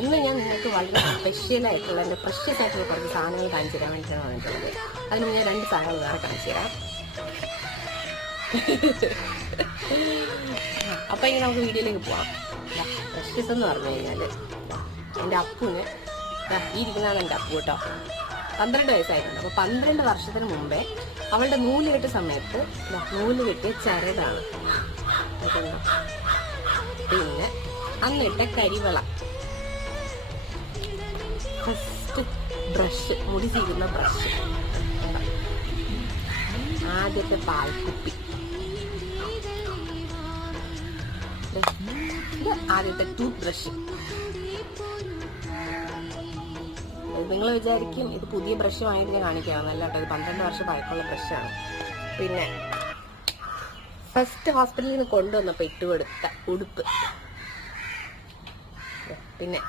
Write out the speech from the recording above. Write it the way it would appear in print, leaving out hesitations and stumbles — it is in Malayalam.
ഇന്ന് ഞാൻ നിങ്ങൾക്ക് വളരെ സ്പെഷ്യലായിട്ടുള്ള എൻ്റെ പ്രഷ്യസ് ആയിട്ടുള്ള കുറച്ച് സാധനങ്ങൾ കാണിച്ചു തരാൻ വേണ്ടിയിട്ടാണ് വന്നിട്ടുള്ളത്. അതിന് ഞാൻ 2 സാധനങ്ങൾ വേറെ കാണിച്ചു തരാം. അപ്പം ഇങ്ങനെ നമുക്ക് വീഡിയോയിലേക്ക് പോവാം. പ്രഷ്യസ് എന്ന് പറഞ്ഞു കഴിഞ്ഞാൽ എൻ്റെ അപ്പുവിന് ഈ ഇരിക്കുന്നതാണ് എൻ്റെ അപ്പു കേട്ടോ. 12 വയസ്സായിട്ടുണ്ട്. അപ്പോൾ 12 വർഷത്തിന് മുമ്പേ അവളുടെ നൂല് കെട്ടിയ സമയത്ത് നൂല് കെട്ടിയ ചരടാണ്. പിന്നെ അന്നിട്ട കരിവള, ഫസ്റ്റ് ബ്രഷ്, മുടി ചീകുന്ന ബ്രഷ്, ആദ്യത്തെ പാൽക്കുപ്പി, ആദ്യത്തെ ടൂത്ത് ബ്രഷ്. നിങ്ങൾ വിചാരിക്കും ഇത് പുതിയ ബ്രഷുമായിട്ട് ഞാൻ കാണിക്കുകയാണെന്നല്ല കേട്ടോ, ഇത് 12 വർഷം പഴക്കമുള്ള ബ്രഷാണ്. പിന്നെ ഫസ്റ്റ് ഹോസ്പിറ്റലിൽ നിന്ന് കൊണ്ടുവന്നപ്പോൾ ഇട്ടുകൊടുത്ത ഉടുപ്പ്, പിന്നെ